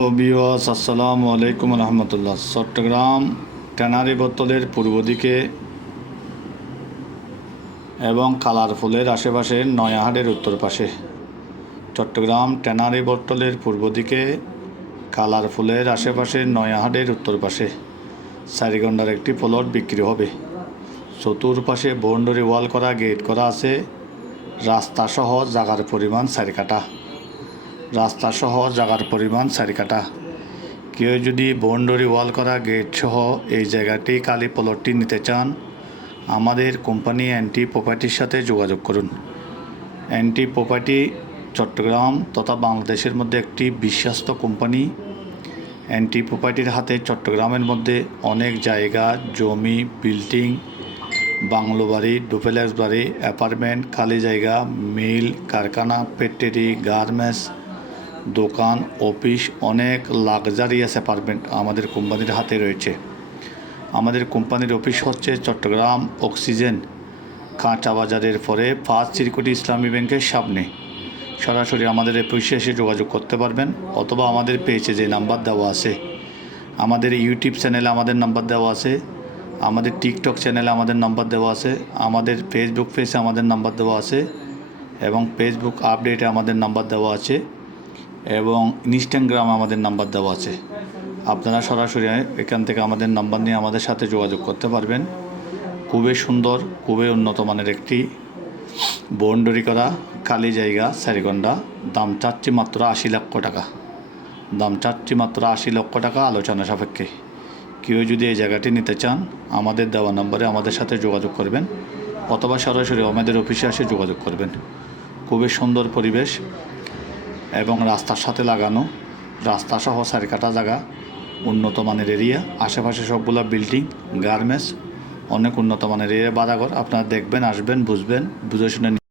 বিওয়াস আসসালামু আলাইকুম রহমতুল্লাহ। চট্টগ্রাম ট্যানারি বোতলের পূর্ব দিকে এবং কালারফুলের আশেপাশে নয়াহাটের উত্তর পাশে। চট্টগ্রাম ট্যানারি বোতলের পূর্ব দিকে কালারফুলের আশেপাশে নয়াহাটের উত্তর পাশে 4 ঘন্টার একটি প্লট বিক্রি হবে। চতুর্পাশে বাউন্ডারি ওয়াল করা, গেট করা আছে। রাস্তাসহ জায়গার পরিমাণ 4 কাঠা। রাস্তাসহ জায়গার পরিমাণ 4 কাঠা। কেউ যদি বাউন্ডারি ওয়াল করা, গেট সহ এই জায়গাটি কালি প্লটটি নিতে চান, আমাদের কোম্পানি এনটি প্রপার্টির সাথে যোগাযোগ করুন। এনটি প্রপার্টি চট্টগ্রাম তথা বাংলাদেশের মধ্যে একটি বিশ্বস্ত কোম্পানি। এনটি প্রপার্টির হাতে চট্টগ্রামের মধ্যে অনেক জায়গা, জমি, বিল্ডিং, বাংলো বাড়ি, ডুপ্লেক্স বাড়ি, অ্যাপার্টমেন্ট, খালি জায়গা, মিল, কারখানা, ফ্যাক্টরি, গার্মেন্টস, দোকান, অফিস, অনেক লাক্সারিয়াস অ্যাপার্টমেন্ট আমাদের কোম্পানির হাতে রয়েছে। আমাদের কোম্পানির অফিস হচ্ছে চট্টগ্রাম অক্সিজেন কাঁচা বাজারের পরে ফার্স্ট সিকিউরিটি ইসলামী ব্যাংকের সামনে। সরাসরি আমাদের অফিসে এসে যোগাযোগ করতে পারবেন, অথবা আমাদের পেজে যে নাম্বার দেওয়া আছে, আমাদের ইউটিউব চ্যানেলে আমাদের নাম্বার দেওয়া আছে, আমাদের টিকটক চ্যানেলে আমাদের নাম্বার দেওয়া আছে, আমাদের ফেসবুক পেজে আমাদের নাম্বার দেওয়া আছে, এবং ফেসবুক আপডেটে আমাদের নাম্বার দেওয়া আছে, এবং ইনস্টাগ্রাম আমাদের নাম্বার দেওয়া আছে। আপনারা সরাসরি এখান থেকে আমাদের নাম্বার নিয়ে আমাদের সাথে যোগাযোগ করতে পারবেন। খুবই সুন্দর, খুবই উন্নত মানের একটি বাউন্ডারি করা খালি জায়গা 4 ঘন্টা। দাম চাচ্ছি মাত্র 80 লক্ষ টাকা। দাম চাচ্ছি মাত্র 80 লক্ষ টাকা, আলোচনা সাপেক্ষে। কেউ যদি এই জায়গাটি নিতে চান, আমাদের দেওয়া নম্বরে আমাদের সাথে যোগাযোগ করবেন, অথবা সরাসরি আমাদের অফিসে এসে যোগাযোগ করবেন। খুবই সুন্দর পরিবেশ এবং রাস্তার সাথে লাগানো, রাস্তাসহ 4 কাঠা জায়গা, উন্নত মানের এরিয়া, আশেপাশে সবগুলো বিল্ডিং, গার্মেন্টস, অনেক উন্নত মানের এরিয়া, বাড়াঘর। আপনারা দেখবেন, আসবেন, বুঝবেন, বুঝে শুনে